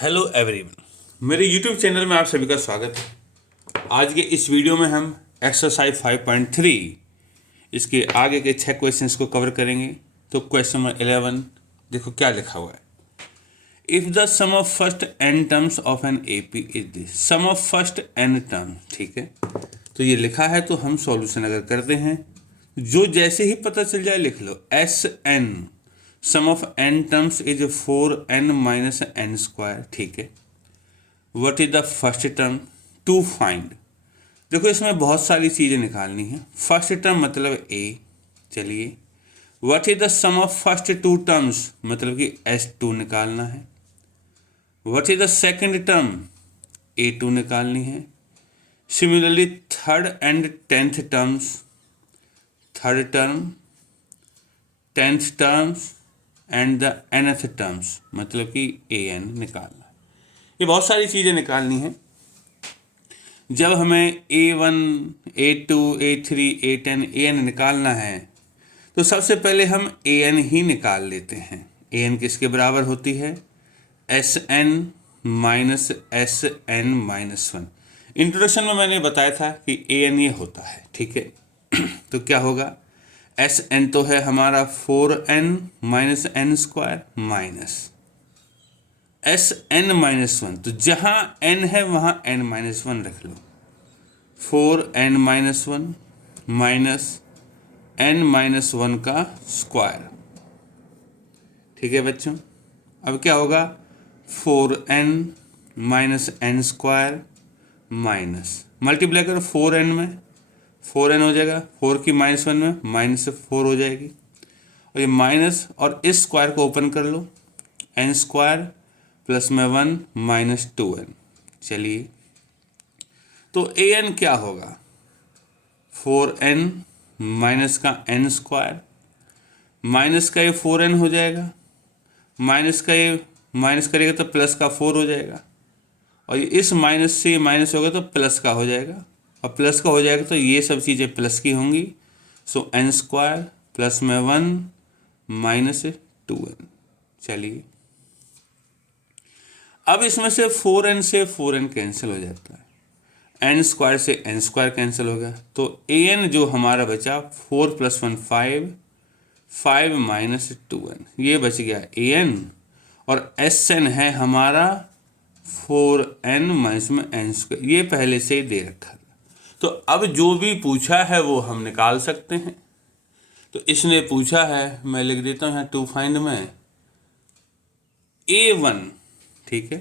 Hello everyone, मेरे YouTube channel में आप सभी का स्वागत है। आज के इस वीडियो में हम एक्सरसाइज 5.3 इसके आगे के 6 क्वेश्चंस को कवर करेंगे। तो क्वेश्चन नंबर 11 देखो क्या लिखा हुआ है। If the sum of first n terms of an AP is this, sum of first n term, ठीक है। तो ये लिखा है, तो हम सॉल्यूशन अगर करते हैं, जो जैसे ही पता चल जाए लिख लो। S N sum of N terms is 4n minus N square, ठीक है। What is the first term to find. देखो इसमें बहुत सारी चीज़ें निकालनी है। फर्स्ट टर्म मतलब ए, चलिए। What is the sum of first two terms, मतलब कि S2 निकालना है। What is the second term, A2 निकालनी है। Similarly third and tenth terms, third term, tenth terms and the nth terms, मतलब कि an निकालना है। ये बहुत सारी चीज़ें निकालनी है। जब हमें A1, A2, A3, A10, an निकालना है, तो सबसे पहले हम an ही निकाल लेते हैं। an किसके बराबर होती है? Sn minus Sn minus 1। Introduction में मैंने बताया था कि an ये होता है, ठीक है। तो क्या होगा? Sn तो है हमारा 4n minus N square minus Sn minus 1, तो जहाँ n है वहाँ n माइनस 1 रख लो। 4n minus 1 minus n minus 1 का स्क्वायर, ठीक है बच्चों। अब क्या होगा? 4n minus N square minus, multiply करो 4n में, 4n हो जाएगा, 4 की माइनस 1 में माइनस से 4 हो जाएगी, और ये माइनस और इस स्क्वायर को ओपन कर लो, n स्क्वायर प्लस में 1 माइनस 2n। चलिए, तो an क्या होगा? 4n माइनस का n स्क्वायर, माइनस का ये 4n हो जाएगा, माइनस का ये माइनस करेगा तो प्लस का 4 हो जाएगा, और ये इस माइनस से ये माइनस होगा तो प्लस का हो जाएगा, और प्लस का हो जाएगा तो ये सब चीज़ें प्लस की होंगी। सो n स्क्वायर प्लस में 1 माइनस 2n। चलिए, अब इसमें से 4n से 4n कैंसिल हो जाता है, एन स्क्वायर से एन स्क्वायर कैंसिल हो गया, तो an जो हमारा बचा 4 प्लस 1 5, 5 माइनस 2n, ये बच गया an, और Sn है हमारा 4n माइनस में एन स्क्वायर, ये पहले से ही दे रखा था। तो अब जो भी पूछा है वो हम निकाल सकते हैं। तो इसने पूछा है, मैं लिख देता हूँ यहाँ टू फाइंड में A1, ठीक है।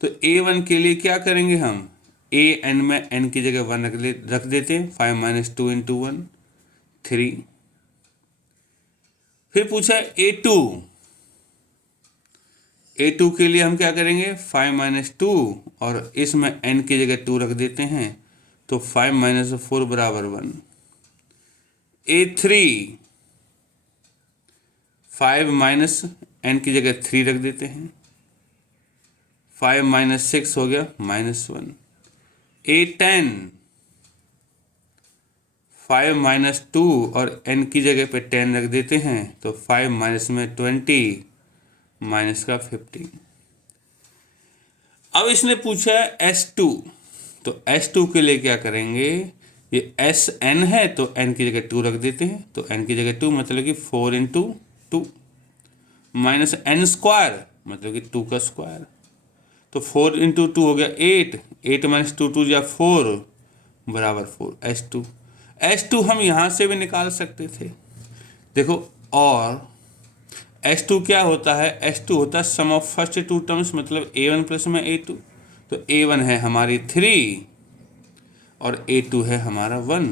तो A1 के लिए क्या करेंगे हम? an में n की जगह 1 रख देते हैं। 5 माइनस 2 इंटू 1 3। फिर पूछा है A2, A2 के लिए हम क्या करेंगे? 5 माइनस 2 और इसमें n की जगह 2 रख देते हैं, तो 5 माइनस 4 बराबर 1। A3 5 माइनस n की जगह 3 रख देते हैं, 5 माइनस 6 हो गया माइनस 1। A10 5 माइनस 2 और n की जगह पे 10 रख देते हैं, तो 5 माइनस में 20 माइनस का 15। अब इसने पूछा है S2, तो S2 के लिए क्या करेंगे? ये Sn है तो n की जगह 2 रख देते हैं, तो n की जगह 2 मतलब कि 4 इंटू 2 माइनस n स्क्वायर मतलब कि 2 का स्क्वायर, तो 4 इंटू 2 हो गया 8, 8 माइनस 2 2 या 4 बराबर 4। S2 हम यहाँ से भी निकाल सकते थे, देखो। और S2 क्या होता है? S2 होता है सम ऑफ फर्स्ट टू टर्म्स, मतलब A1 प्लस में A2। तो A1 है हमारी 3 और A2 है हमारा 1,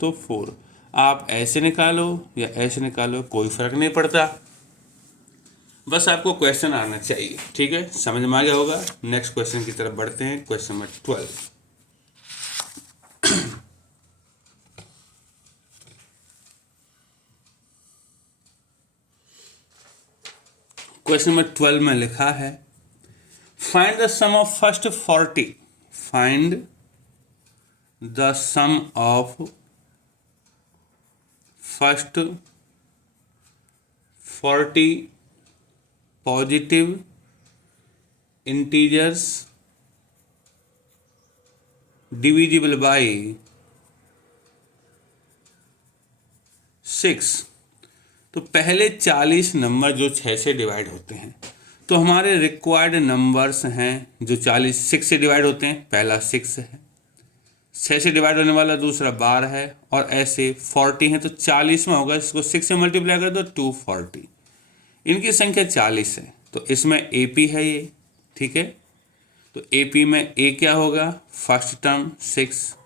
तो 4। आप ऐसे निकालो या ऐसे निकालो, कोई फर्क नहीं पड़ता, बस आपको क्वेश्चन आना चाहिए, ठीक है। समझ में आ गया होगा। नेक्स्ट क्वेश्चन की तरफ बढ़ते हैं, क्वेश्चन नंबर 12। क्वेश्चन नंबर 12 में लिखा है, find the sum of first 40, find the sum of first 40 positive integers divisible by 6। तो पहले 40 नंबर जो 6 से डिवाइड होते हैं, तो हमारे रिक्वायर्ड नंबर्स हैं जो 40 6 से डिवाइड होते हैं। पहला 6 है, 6 से डिवाइड होने वाला दूसरा 12 है, और ऐसे 40 है। तो 40 में होगा, इसको 6 से मल्टीप्लाई कर दो 240। इनकी संख्या 40 है, तो इसमें AP है ये, ठीक है। तो AP में A क्या होगा, फर्स्ट टर्म 6,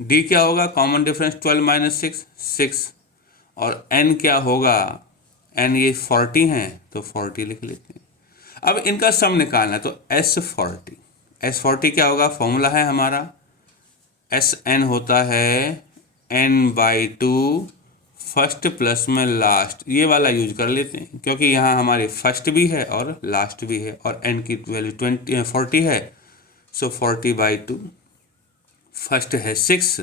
D क्या होगा, कॉमन डिफरेंस 12 माइनस 6 6, और N क्या होगा, N ये 40 हैं तो 40 लिख लेते हैं। अब इनका सम निकालना है, तो S40 क्या होगा, फॉर्मूला है हमारा SN होता है N/2 फर्स्ट प्लस में लास्ट। ये वाला यूज कर लेते हैं क्योंकि यहाँ हमारे फर्स्ट भी है और लास्ट भी है, और N की वैल्यू 40 है। सो 40/2, फर्स्ट है 6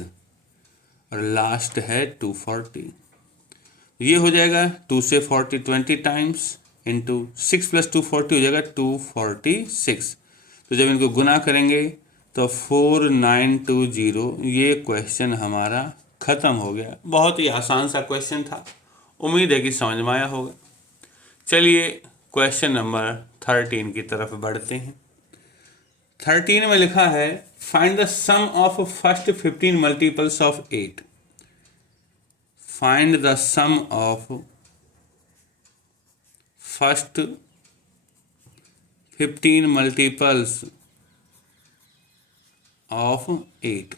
और लास्ट है 240। ये हो जाएगा 2 से 40 20 टाइम्स इंटू 6 + 240 हो जाएगा 246। तो जब इनको गुना करेंगे तो 4920। ये क्वेश्चन हमारा ख़त्म हो गया। बहुत ही आसान सा क्वेश्चन था, उम्मीद है कि समझ में आया होगा। चलिए क्वेश्चन नंबर 13 की तरफ बढ़ते हैं। 13 में लिखा है find the sum of first 15 multiples of 8। Find the sum of first 15 multiples of 8।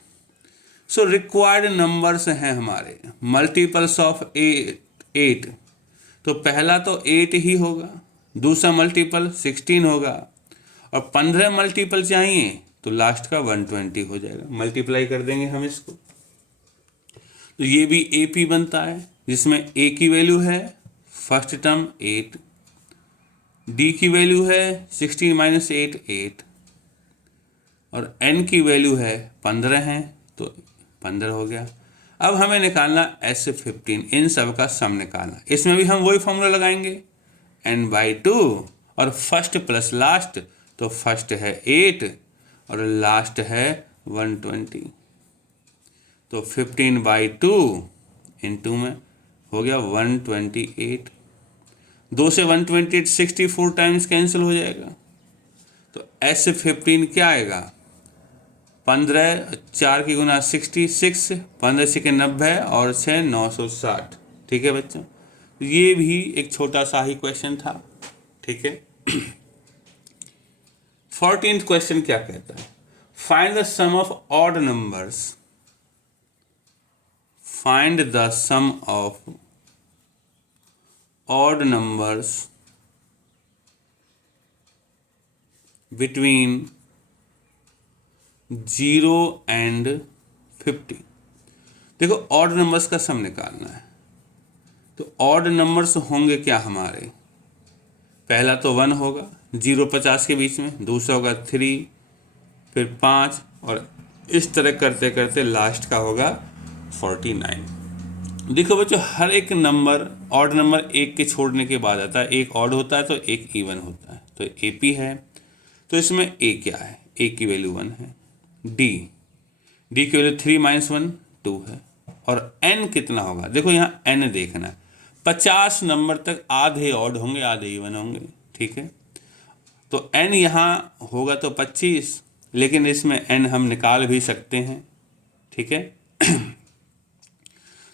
So required numbers हैं हमारे मल्टीपल्स ऑफ 8। तो पहला तो 8 ही होगा, दूसरा मल्टीपल 16 होगा, और 15 मल्टीपल चाहिए तो लास्ट का 120 हो जाएगा। मल्टीप्लाई कर देंगे हम इसको, तो ये भी AP बनता है, जिसमें A की वैल्यू है फर्स्ट टर्म 8, D की वैल्यू है 16 माइनस 8 8, और N की वैल्यू है 15 है तो 15 हो गया। अब हमें निकालना S15, इन सब का सम निकालना। इसमें भी हम वही फॉर्मूला लगाएंगे N/2, और फर्स्ट प्लस लास्ट, तो फर्स्ट है 8 और लास्ट है 120। तो 15/2 इंटू में हो गया 128। 2 से 128 64 टाइम्स कैंसिल हो जाएगा। तो S15 क्या आएगा, 15 4 की गुना 66, 15 से 90 और 6 960। ठीक है बच्चों, ये भी एक छोटा सा ही क्वेश्चन था। ठीक है। 14th क्वेश्चन क्या कहता है, find the sum of odd numbers. Find the sum of odd numbers between 0 and 50। देखो ऑड नंबर्स का सम निकालना है, तो ऑड नंबर्स होंगे क्या हमारे, पहला तो 1 होगा 0 50 के बीच में, दूसरा होगा 3, फिर 5, और इस तरह करते करते लास्ट का होगा 49। देखो बच्चों, हर एक नंबर ऑड नंबर एक के छोड़ने के बाद आता है, एक ऑड होता है तो एक इवन होता है। तो AP है, तो इसमें A क्या है, A की वैल्यू 1 है, D की वैल्यू 3 - 1 2 है, और N कितना होगा, देखो यहाँ N देखना है। 50 नंबर तक आधे ऑड होंगे आधे इवन होंगे। ठीक है, तो N यहाँ होगा तो 25, लेकिन इसमें N हम निकाल भी सकते हैं। ठीक है।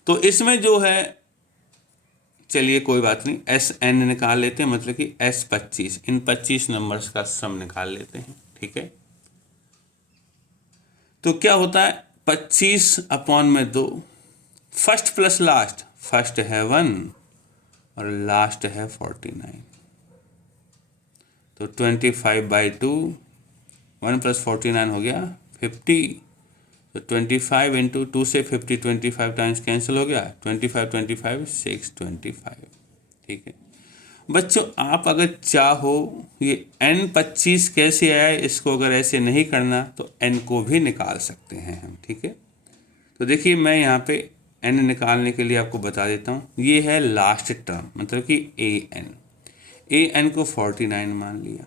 तो इसमें जो है, चलिए कोई बात नहीं, SN निकाल लेते हैं, मतलब कि S25, इन 25 नंबर्स का सम निकाल लेते हैं। ठीक है, तो क्या होता है 25/2, फर्स्ट प्लस लास्ट, फर्स्ट है 1 और लास्ट है 49। तो 25/2, 1 + 49 हो गया 50। तो 25 इंटू 2 से 50, 25 टाइम्स कैंसिल हो गया, 25 25 625। ठीक है बच्चों, आप अगर चाहो ये N25 कैसे आया, इसको अगर ऐसे नहीं करना तो N को भी निकाल सकते हैं हम। ठीक है, तो देखिए मैं यहाँ पे N निकालने के लिए आपको बता देता हूँ। ये है लास्ट टर्म, मतलब कि AN को 49 मान लिया।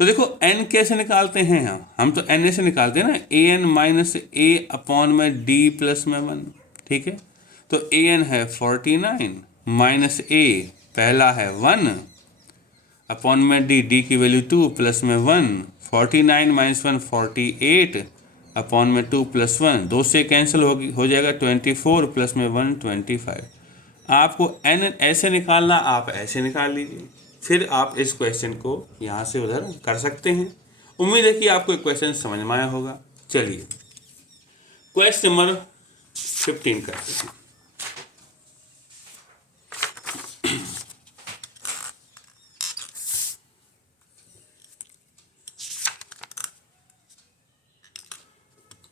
तो देखो n कैसे निकालते हैं हम तो n से निकालते हैं ना, A N minus A upon में डी प्लस में 1, ठीक है। तो ए एन है 49 माइनस ए पहला है 1 अपॉन में डी की वैल्यू 2 प्लस में 1, 49 माइनस 1 48 अपॉन में 2 प्लस 1, 2 से कैंसिल हो जाएगा 24 प्लस में 1 25। आपको n ऐसे निकालना, आप ऐसे निकाल लीजिए, फिर आप इस क्वेश्चन को यहाँ से उधर कर सकते हैं। उम्मीद है कि आपको क्वेश्चन समझ में आया होगा। चलिए क्वेश्चन नंबर 15 करते हैं।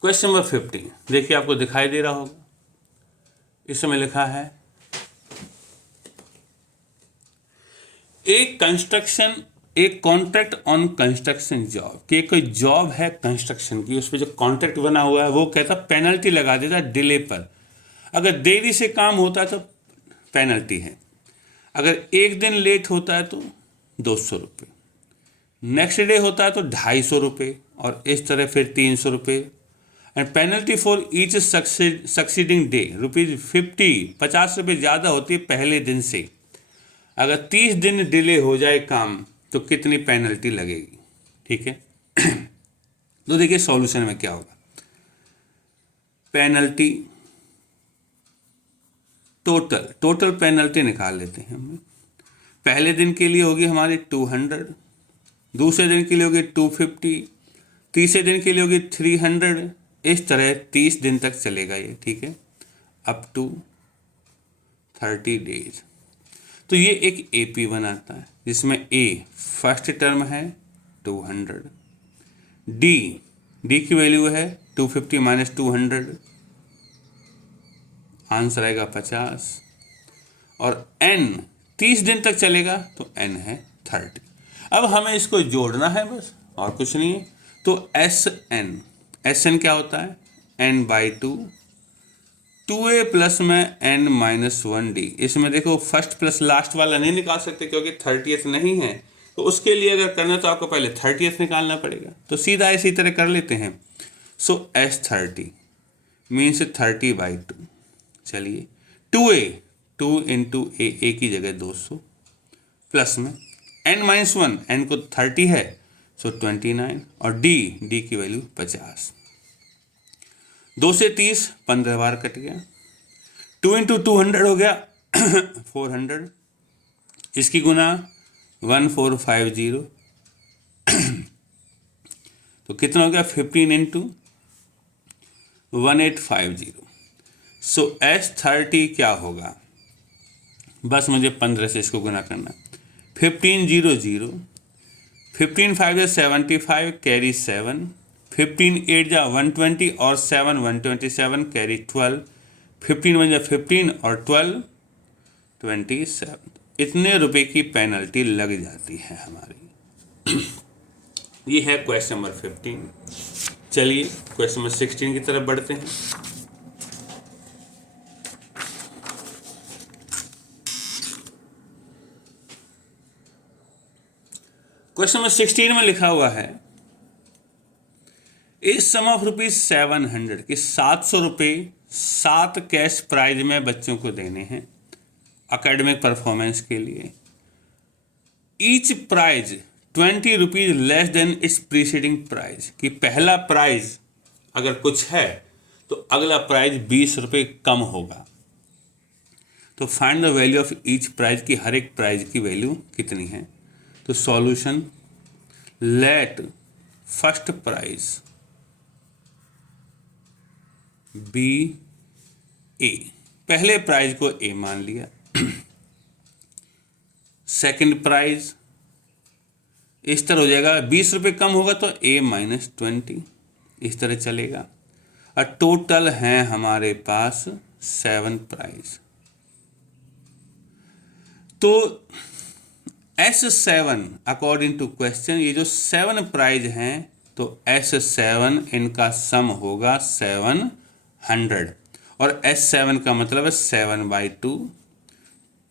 क्वेश्चन नंबर 15 देखिए, आपको दिखाई दे रहा होगा, इसमें लिखा है एक कॉन्ट्रैक्ट ऑन कंस्ट्रक्शन जॉब, कि कोई जॉब है कंस्ट्रक्शन की, उस पर जो कॉन्ट्रैक्ट बना हुआ है वो कहता पेनल्टी लगा देता है डिले पर। अगर देरी से काम होता है तो पेनल्टी है, अगर एक दिन लेट होता है तो 200 रुपये, नेक्स्ट डे होता है तो 250 रुपये, और इस तरह फिर 300 रुपये। And penalty for each succeeding day ₹50, 50 रुपये ज़्यादा होती है पहले दिन से। अगर 30 दिन डिले हो जाए काम तो कितनी पेनल्टी लगेगी, ठीक है। तो देखिए सॉल्यूशन में क्या होगा, पेनल्टी टोटल पेनल्टी निकाल लेते हैं हम। पहले दिन के लिए होगी हमारी 200, दूसरे दिन के लिए होगी 250, तीसरे दिन के लिए होगी 300, इस तरह 30 दिन तक चलेगा ये, ठीक है, अप टू 30 डेज। तो ये एक एपी बनाता है जिसमें ए फर्स्ट टर्म है 200, डी की वैल्यू है 250 माइनस 200, आंसर आएगा 50, और एन 30 दिन तक चलेगा तो एन है 30। अब हमें इसको जोड़ना है बस, और कुछ नहीं है। तो एस एन क्या होता है, एन बाई 2a प्लस में n माइनस 1d। इसमें देखो फर्स्ट प्लस लास्ट वाला नहीं निकाल सकते क्योंकि 30th नहीं है, तो उसके लिए अगर करना तो आपको पहले 30th निकालना पड़ेगा, तो सीधा इसी तरह कर लेते हैं। सो S30 मीन्स 30/2। चलिए 2a 2 इंटू ए की जगह 200 प्लस में n माइनस 1, n को 30 है सो 29, और डी की वैल्यू 50। 2 से 30 15 बार कट गया, 2 इंटू 200 हो गया 400, इसकी गुना 1450, तो कितना हो गया 15 इंटू 1850। सो S30 क्या होगा, बस मुझे 15 से इसको गुना करना, 1500, 15 5 75 कैरी 7, 15 8 जा 120 और 7 127 कैरी 12, 15 1 जा 15 और 12 27। इतने रुपए की पेनल्टी लग जाती है हमारी। ये है क्वेश्चन नंबर 15। चलिए क्वेश्चन नंबर 16 की तरफ बढ़ते हैं। क्वेश्चन नंबर 16 में लिखा हुआ है इस सम ऑफ ₹700 कि 700 रुपये 7 कैश प्राइज में बच्चों को देने हैं एकेडमिक परफॉर्मेंस के लिए। Each prize 20 rupees less than its preceding prize, कि पहला प्राइज अगर कुछ है तो अगला प्राइज 20 रुपये कम होगा। तो find the value of each prize, की हर एक प्राइज की वैल्यू कितनी है। तो solution, let first prize be A, पहले प्राइज को ए मान लिया, सेकंड प्राइज इस तरह हो जाएगा, 20 रुपये कम होगा तो ए माइनस 20, इस तरह चलेगा। और टोटल हैं हमारे पास 7 प्राइज। तो S7 अकॉर्डिंग टू क्वेश्चन, ये जो 7 प्राइज हैं तो S7 इनका सम होगा 700, और S7 का मतलब है 7/2,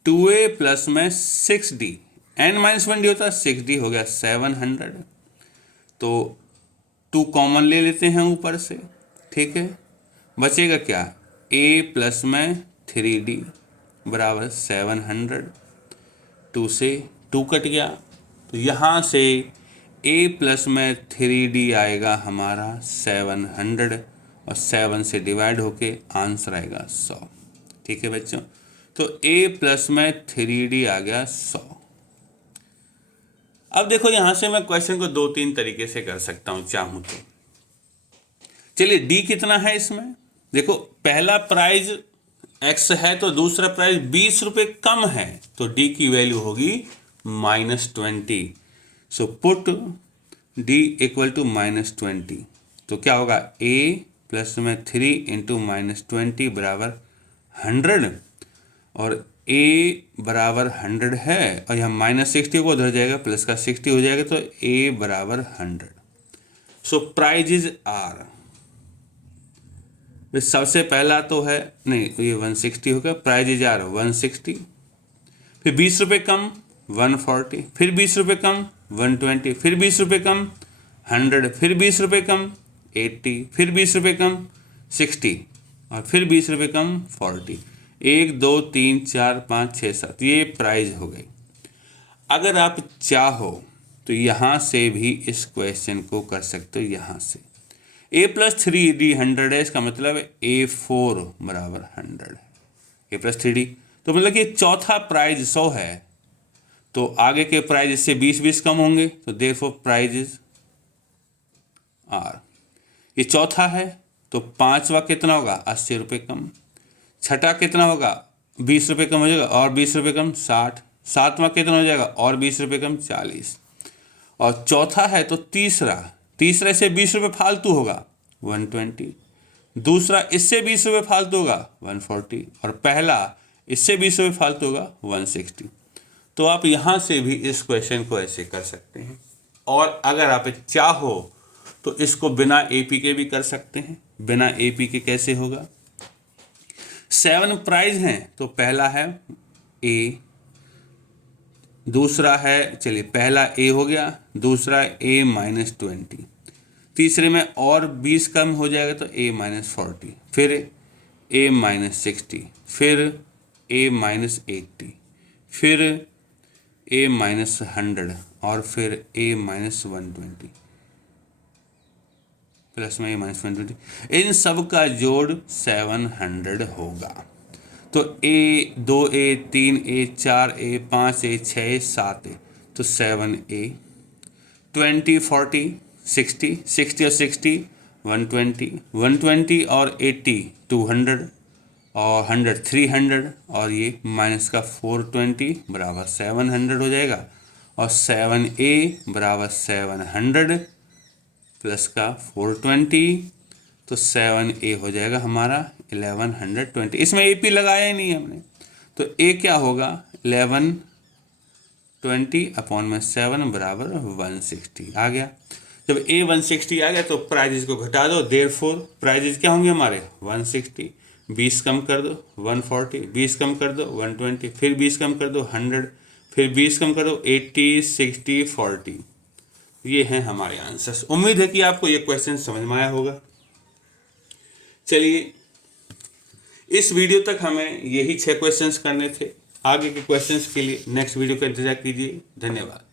2a प्लस में 6d, n-1d होता है 6d हो गया 700, तो 2 कॉमन ले लेते हैं ऊपर से, ठीक है। बचेगा क्या, a प्लस में 3d बराबर 700, 2 से 2 कट गया, तो यहाँ से a प्लस में 3d आएगा हमारा 700 और 7 से डिवाइड होके आंसर आएगा 100, ठीक है बच्चों। तो a प्लस में 3d आ गया 100। अब देखो यहाँ से मैं क्वेश्चन को 2-3 तरीके से कर सकता हूँ चाहूँ तो। चलिए डी कितना है इसमें, देखो पहला प्राइज x है तो दूसरा प्राइज 20 रुपये कम है, तो डी की वैल्यू होगी -20। So put d equal to -20, तो क्या होगा a प्लस में 3 इंटू -20 बराबर 100, और a बराबर 100 है और यहाँ -60 को उधर जाएगा, प्लस का 60 हो जाएगा, तो a बराबर 100। सो प्राइज इज r। सबसे पहला तो है नहीं, ये 160 होगा, प्राइज इज r 160, फिर 20 रुपये कम 140, फिर 20 रुपये कम 120, फिर 20 रुपये कम 100, फिर 20 रुपये कम 80, फिर 20 रुपये कम 60 और फिर 20 रुपये कम 40। 1 2 3 4 5 6 7, ये प्राइज हो गई। अगर आप चाहो तो यहाँ से भी इस क्वेश्चन को कर सकते हो, यहाँ से a प्लस 3d 100 है, इसका मतलब a4 बराबर 100 है, a प्लस 3d, तो मतलब कि चौथा प्राइज 100 है, तो आगे के प्राइज इससे 20 कम होंगे, तो देयरफॉर प्राइज इज r। ये चौथा है तो पांचवा कितना होगा 80 रुपये कम, छठा कितना होगा 20 रुपये कम हो जाएगा और 20 रुपये कम 60, सातवां कितना हो जाएगा और 20 रुपये कम 40, और चौथा है तो तीसरा से 20 रुपये फालतू होगा 120, दूसरा इससे 20 रुपये फालतू होगा 140, और पहला इससे 20 रुपये फालतू होगा 160। तो आप यहाँ से भी इस क्वेश्चन को ऐसे कर सकते हैं, और अगर आप चाहो तो इसको बिना AP के भी कर सकते हैं। बिना AP के कैसे होगा, 7 प्राइज हैं, तो पहला है A, दूसरा है, चलिए पहला A हो गया, दूसरा A -20, तीसरे में और 20 कम हो जाएगा तो A -40, फिर A -60, फिर A -80, फिर A -100 और फिर A -120, प्लस में A -120, इन सब का जोड़ 700 होगा। तो A 2A 3A 4A 5A 6A 7A, तो 7A, 20 40 60 60 और 60 120, 120 और 80 200 और 100 300, और ये माइनस का 420 बराबर 700 हो जाएगा, और 7A बराबर 700 प्लस का 420, तो 7A हो जाएगा हमारा 1120। इसमें AP लगाया ही नहीं हमने, तो A क्या होगा 1120 अपॉन में 7 बराबर 160 आ गया। जब A 160 आ गया तो प्राइजेस को घटा दो, देयरफॉर प्राइजेस क्या होंगे हमारे 160, 20 कम कर दो 140, 20 कम कर दो 120, फिर 20 कम कर दो 100, फिर 20 कम कर दो 80 60 40। ये हैं हमारे आंसर्स। उम्मीद है कि आपको ये क्वेश्चन समझ में आया होगा। चलिए इस वीडियो तक हमें यही 6 क्वेश्चंस करने थे। आगे के क्वेश्चंस के लिए नेक्स्ट वीडियो का इंतजार कीजिए। धन्यवाद।